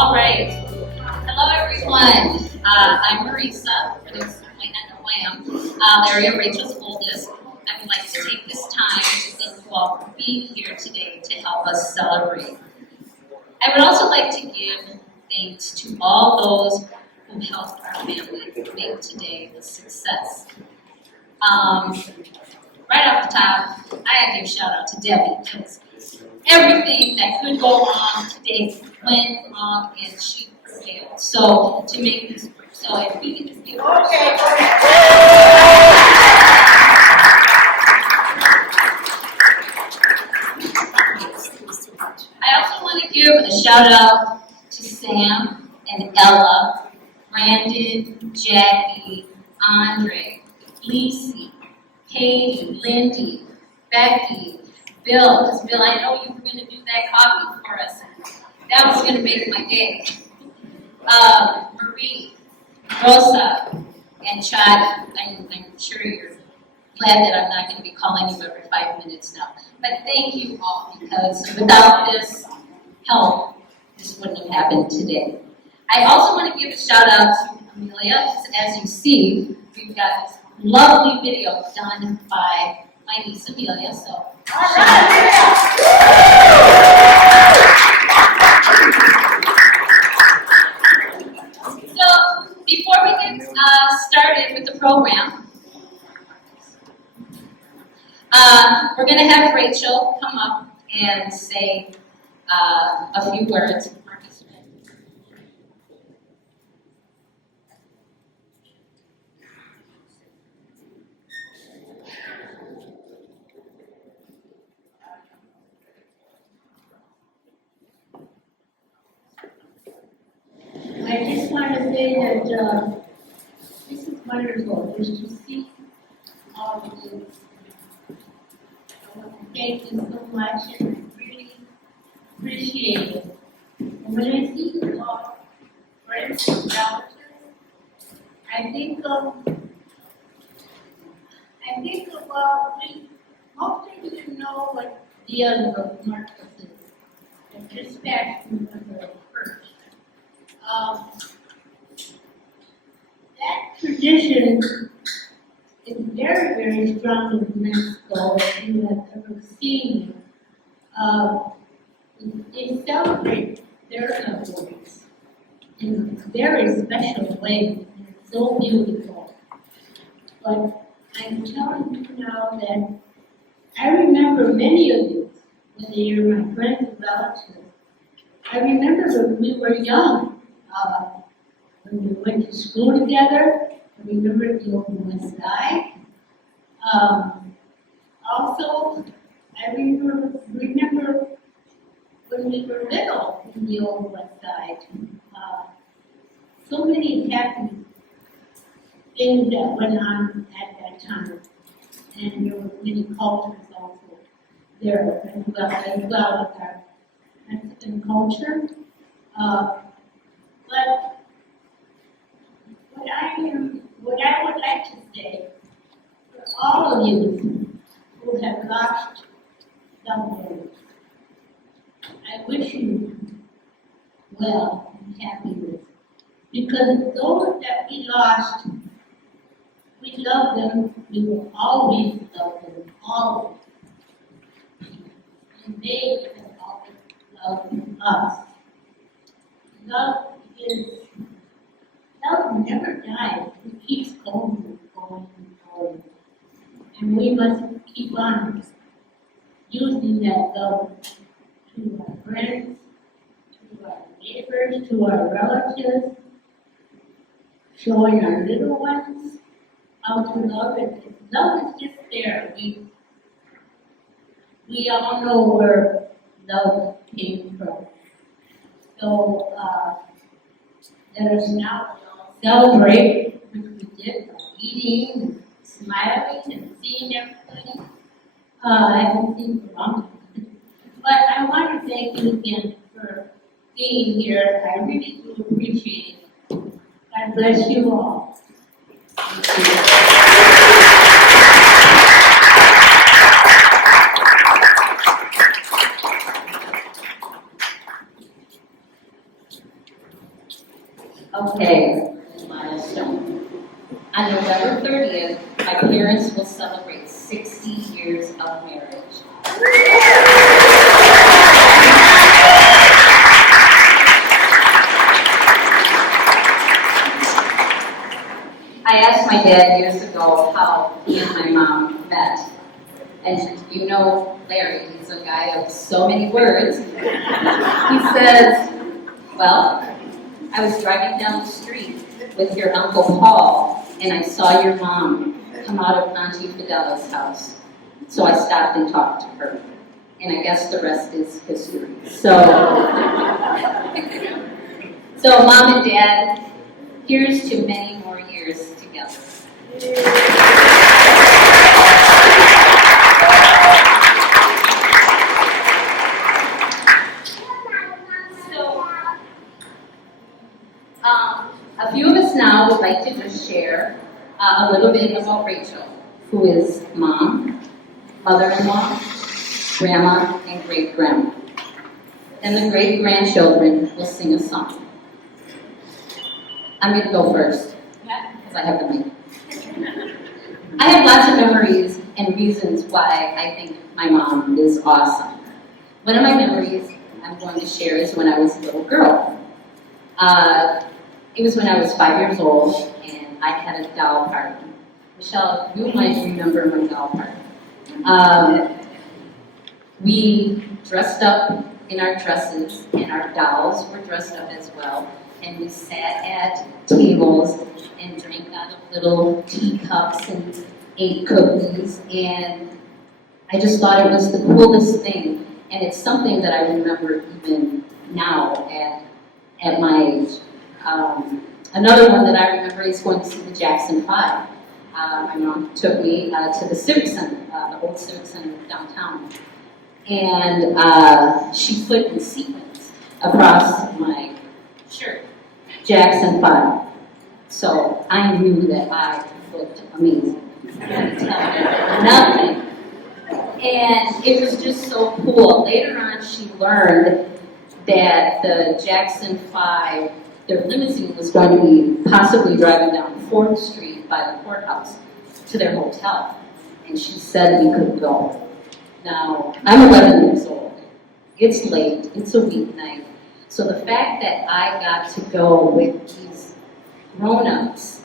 All right. Hello, everyone. I'm Marisa. For those who might not know who I am, Larry and Rachel's oldest. I would like to take this time to thank you all for being here today to help us celebrate. I would also like to give thanks to all those who helped our family make today a success. Right off the top, I had to give a shout out to Debbie because everything that could go wrong today went wrong and she prevailed. So to make this work, so if we can just give her a shout out. I also want to give a shout out to Sam and Ella, Brandon, Jackie, Andre, Lacey, Katie, Lindy, Becky, Bill, because Bill, I know you were going to do that coffee for us. That was going to make my day. Marie, Rosa, and Chad, I'm sure you're glad that I'm not going to be calling you every 5 minutes now. But thank you all, because without this help, this wouldn't have happened today. I also want to give a shout out to Amelia, because as you see, we've got this lovely video done by my niece Amelia. So, before we get started with the program, we're going to have Rachel come up and say a few words. I just want to say that this is wonderful, just to see all of you. I want to thank you so much, and I really appreciate it. And when I see you all, friends and relatives, I think of most of you know what the other of Marcus is. And just back to the first. That tradition is very, very strong in Mexico, if you have ever seen it. They celebrate their memories in a very special way. It's so beautiful. But I'm telling you now that I remember many of you, whether you're my friends or relatives. I remember when we were young. When we went to school together, I remember the old West Side. Also, I remember when we were little in the old West Side. So many happy things that went on at that time. And there were many cultures also there as well with our Mexican culture. But what I would like to say for all of you who have lost someone, I wish you well and happiness. Because those that we lost, we love them, we will always love them, always. And they have always loved us. Love never dies. It keeps going and going and going. And we must keep on using that love to our friends, to our neighbors, to our relatives, showing our little ones how to love it. Love is just there. We all know where love came from. So let us now celebrate, which we did by eating, and smiling, and seeing everybody. I haven't seen for a long time. But I want to thank you again for being here. I really do appreciate it. God bless you all. Thank you. will celebrate 60 years of marriage. I asked my dad years ago how he and my mom met. And you know Larry, he's a guy of so many words. He says, well, I was driving down the street with your Uncle Paul, and I saw your mom come out of Auntie Fidela's house. So I stopped and talked to her. And I guess the rest is history. So Mom and Dad, here's to many more years together. A few of us now would like to just share a little bit about Rachel, who is mom, mother-in-law, grandma, and great-grandma. Then the great-grandchildren will sing a song. I'm going to go first, because I have the mic. I have lots of memories and reasons why I think my mom is awesome. One of my memories I'm going to share is when I was a little girl. It was when I was 5 years old, and I had a doll party. Michelle, you might remember my doll party. We dressed up in our dresses, and our dolls were dressed up as well. And we sat at tables and drank out of little teacups and ate cookies. And I just thought it was the coolest thing. And it's something that I remember even now at my age. Another one that I remember is going to see the Jackson 5. My mom took me to the Civic Center, the old Civic Center downtown. And she put in sequins across my shirt, Jackson 5. So I knew that I looked amazing. Nothing. And it was just so cool. Later on, she learned that the Jackson 5, their limousine was going to be possibly driving down 4th Street by the courthouse to their hotel. And she said we could go. Now, I'm 11 years old. It's late. It's a weeknight. So the fact that I got to go with these grown-ups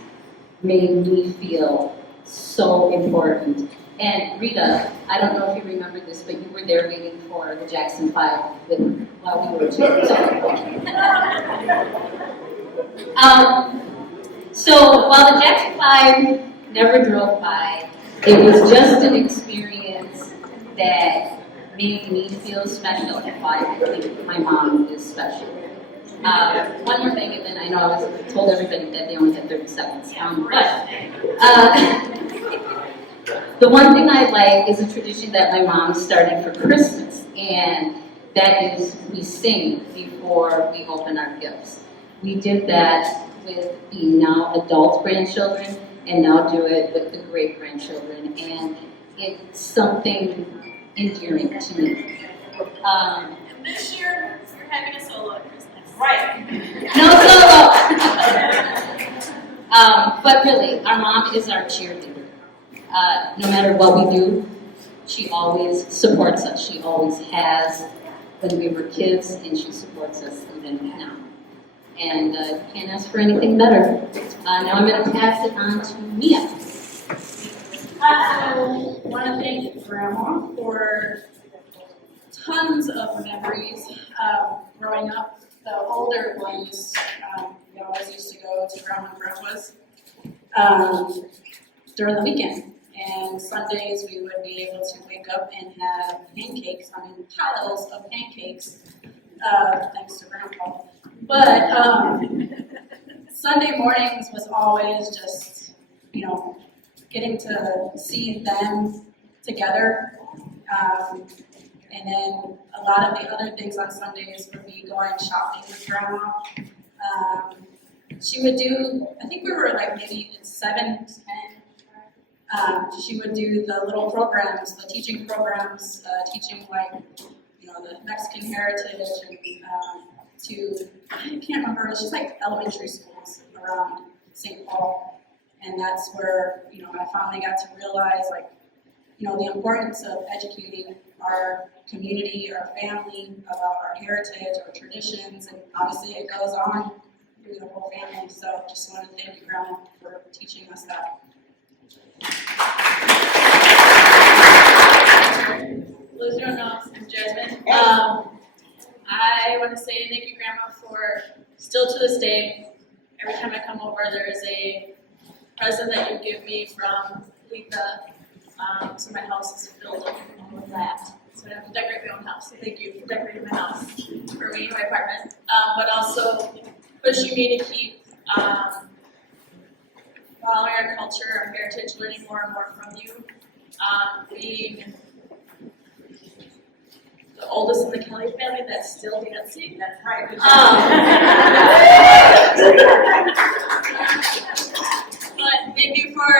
made me feel so important. And Rita, I don't know if you remember this, but you were there waiting for the Jackson 5 while we were children. So while the Jackson 5 never drove by, it was just an experience that made me feel special and why I think my mom is special. One more thing, and then I know I told everybody that they only had 30 seconds. The one thing I like is a tradition that my mom started for Christmas, and that is we sing before we open our gifts. We did that with the now adult grandchildren, and now do it with the great-grandchildren, and it's something endearing to me. And this year, you're having a solo at Christmas. Right. No solo! But really, our mom is our cheerleader. No matter what we do, she always supports us. She always has when we were kids, and she supports us even now. And can't ask for anything better. Now I'm going to pass it on to Mia. I want to thank Grandma for tons of memories growing up. The older ones, we always used to go to Grandma and Grandpa's during the weekend. And Sundays we would be able to wake up and have pancakes, piles of pancakes, thanks to Grandpa. But Sunday mornings was always just, getting to see them together. And then a lot of the other things on Sundays would be going shopping with Grandma. She would do, I think we were like maybe 7 to 10. She would do the little programs, the teaching programs, teaching the Mexican heritage and to, I can't remember, it was just like elementary schools around St. Paul. And that's where, I finally got to realize, like, the importance of educating our community, our family, about our heritage, our traditions, and obviously it goes on through the whole family. So just wanted to thank you, Grandma, for teaching us that. Lutheran Knox and Jasmine. I want to say thank you, Grandma, for still to this day, every time I come over, there is a present that you give me from Letha. So my house is filled up with that. So I have to decorate my own house. So thank you for decorating my house for me, my apartment. But also pushing me to keep following our culture, our heritage, learning more and more from you. Being the oldest in the Kelly family that's still dancing. That's right. But thank you for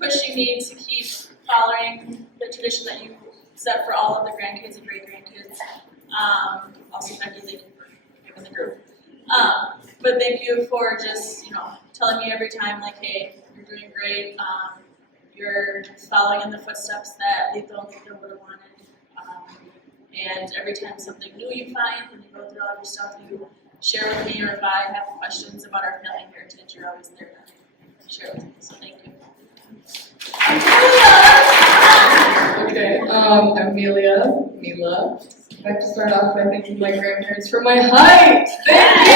pushing me to keep following the tradition that you set for all of the grandkids and great-grandkids. Also, Becky, thank you for giving the group. But thank you for just, telling me every time, like, hey, you're doing great. You're following in the footsteps that Letha would have wanted. And every time something new you find, when you go through all your stuff, you share with me, or if I have questions about our family heritage, you're always there to share with me. So thank you. Okay, Mila. I'd like to start off by thanking my grandparents for my height. Thank you!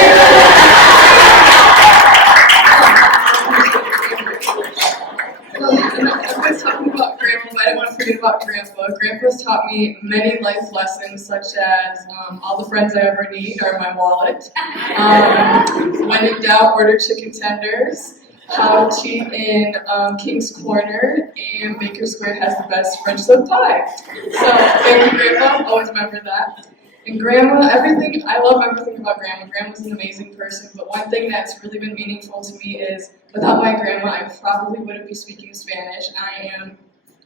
I was talking about Grandma, but I didn't want to forget about Grandpa. Grandpa's taught me many life lessons, such as all the friends I ever need are in my wallet. When in doubt, order chicken tenders. How to cheat in King's Corner, and Baker Square has the best French silk pie. So thank you, Grandma. Always remember that. And Grandma, I love everything about Grandma. Grandma's an amazing person, but one thing that's really been meaningful to me is without my Grandma, I probably wouldn't be speaking Spanish.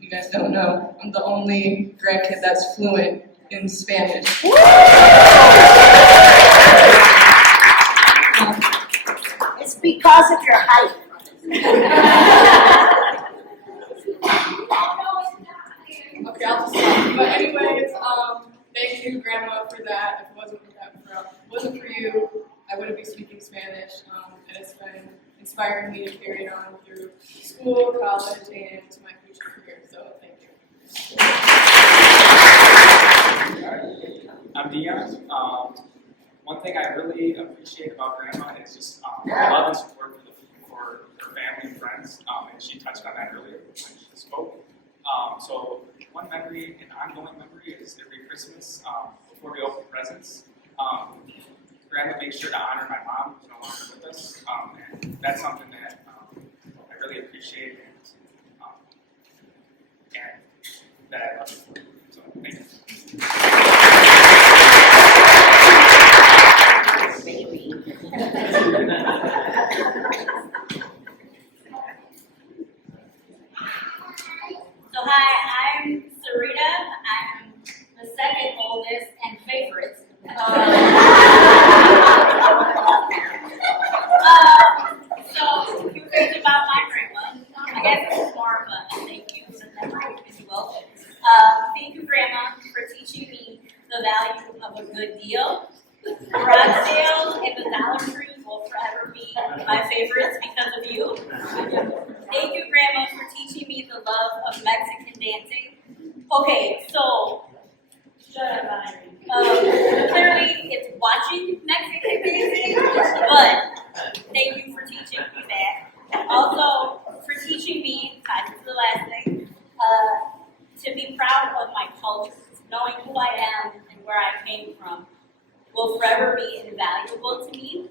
You guys don't know, I'm the only grandkid that's fluent in Spanish. It's because of your height. Okay, I'll just stop. But anyways, thank you, Grandma, for that. If it wasn't for you, I wouldn't be speaking Spanish. And it's been inspiring me to carry it on through school, college, and to my future career. So thank you. I'm Dion. One thing I really appreciate about Grandma is just love and support for her family and friends, and she touched on that earlier when she spoke. So one memory, an ongoing memory, is every Christmas before we open presents, Grandma makes sure to honor my mom, who's no longer with us, and that's something that I really appreciate and that I love for. So thank you. So hi, I'm Sarita. I'm the second oldest and favorite. So a few things about my grandma. I guess it's more of a thank you, if you will. Thank you, Grandma, for teaching me the value of a good deal. Garage sales and the Dollar Tree will forever be my favorites because of you. Thank you, Grandma, for teaching me the love of Mexican dancing. Okay, so, shut up, Irene. Clearly, it's watching Mexican dancing, but thank you for teaching me that. Also, for teaching me, tied to the last thing, to be proud of my culture, knowing who I am and where I came from will forever be invaluable to me.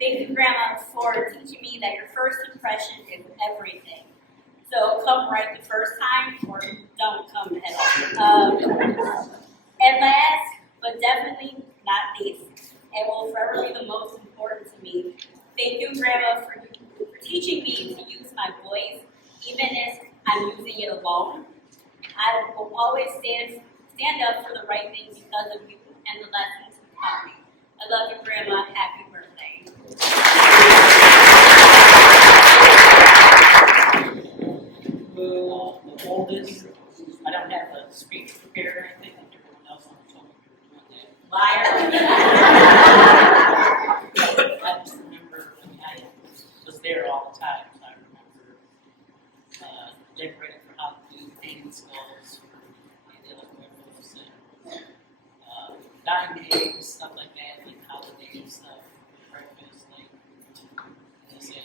Thank you, Grandma, for teaching me that your first impression is everything. So come right the first time, or don't come at all. And last, but definitely not least, and will forever be the most important to me, thank you, Grandma, for teaching me to use my voice, even if I'm using it alone. I will always stand up for the right things because of you and the lessons you taught me. I love you, Grandma. Happy birthday. the oldest. I don't have a speech prepared or anything, like everyone else on the phone doing that. Liar. I just remember, I was there all the time, so I remember decorating for Halloween, painting skulls for the Guadalupe and dime games, stuff like that, like holiday stuff, breakfast, like this and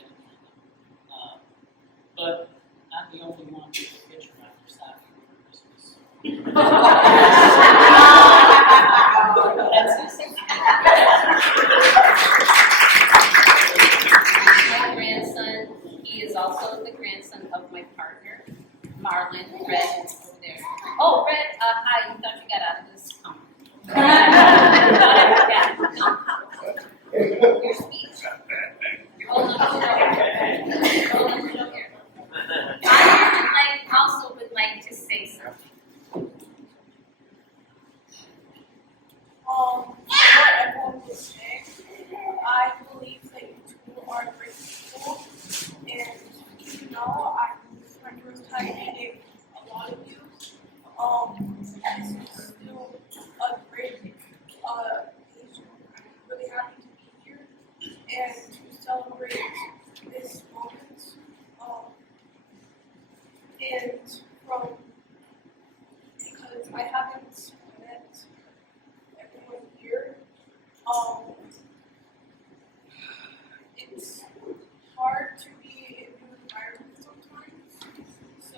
but I'm the only one with a picture of your stocking for Christmas. That's it. My grandson, he is also the grandson of my partner, Marlon, Red, over there. Oh, Red, hi, you thought you got out of this? Your speech. Hold on, show here. I also would like to say something. What everyone was saying, I believe that you two are great people, and I'm my first time meeting a lot of you. This is still a great occasion. I'm really happy to be here and to celebrate this moment. And because I haven't met everyone here, it's hard to be in new environment sometimes. So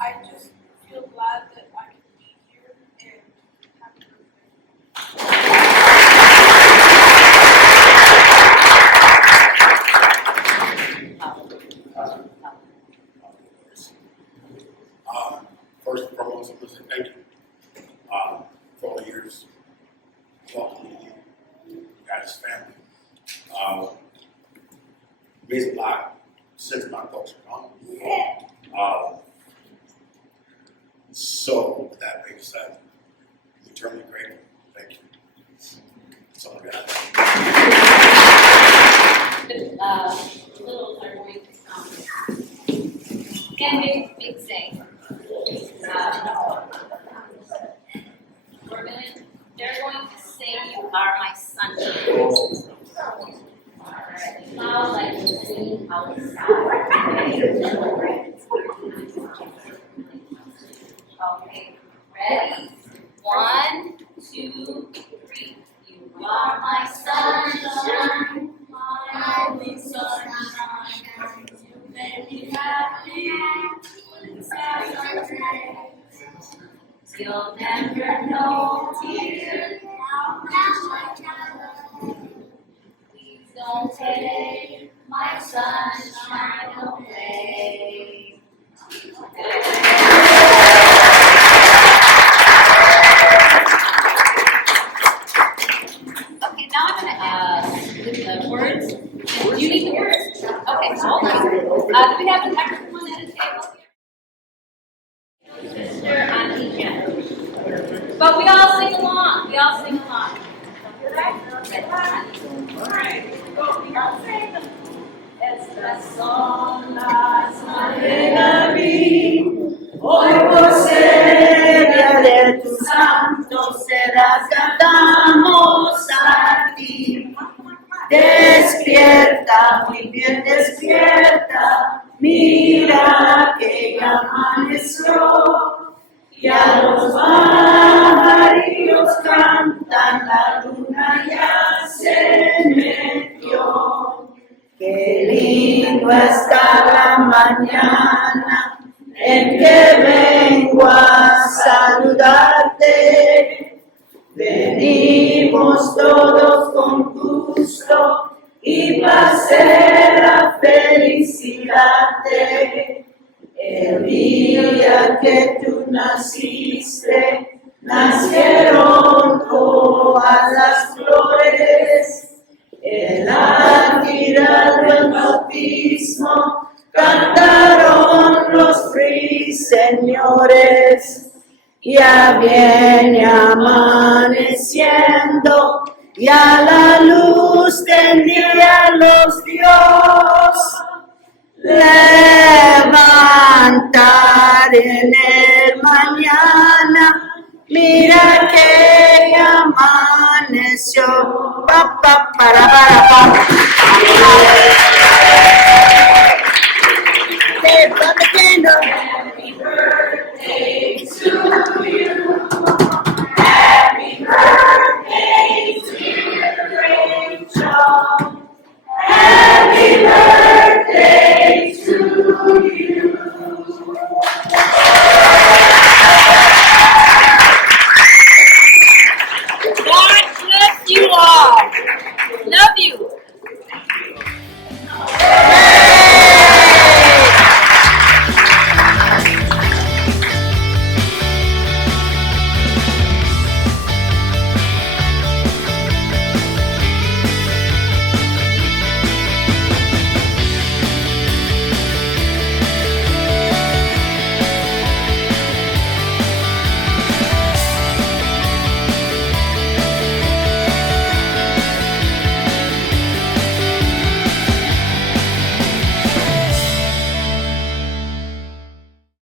I just feel glad that I can be here and happy birthday. First and foremost, I'm going to say thank you for all the years welcoming you guys' family. Means a lot since my folks are gone. So, with that being said, I'm eternally grateful. Thank you. That's all I got. Little are going to come. And big say. They're going to say you are my sunshine. Now like you see outside. Okay, ready? 1, 2, 3. You are my sunshine, my only sunshine. You make me happy inside your dreams. You'll never know, dear, how much I love you. Please don't take my sunshine away. Okay, now I'm going to the words. Do you need the words? Okay, hold on. Do we have everyone at a table here? Sister on each end. But we all sing along. We all sing along. Estas son las maneras hoy por ser día de tus santos serás cantamos a ti. Despierta, muy bien despierta, mira que ya amaneció. Y a los pajarillos cantan, la luna ya se metió. Qué lindo está la mañana en que vengo a saludarte. Venimos todos con gusto y placer a felicitarte. El día que tú naciste, nacieron todas las flores. En la gira del bautismo cantaron los ruiseñores. Ya viene amaneciendo, y a la luz del día los Dios levanta. cantar en el mañana. Mira que ya amaneció.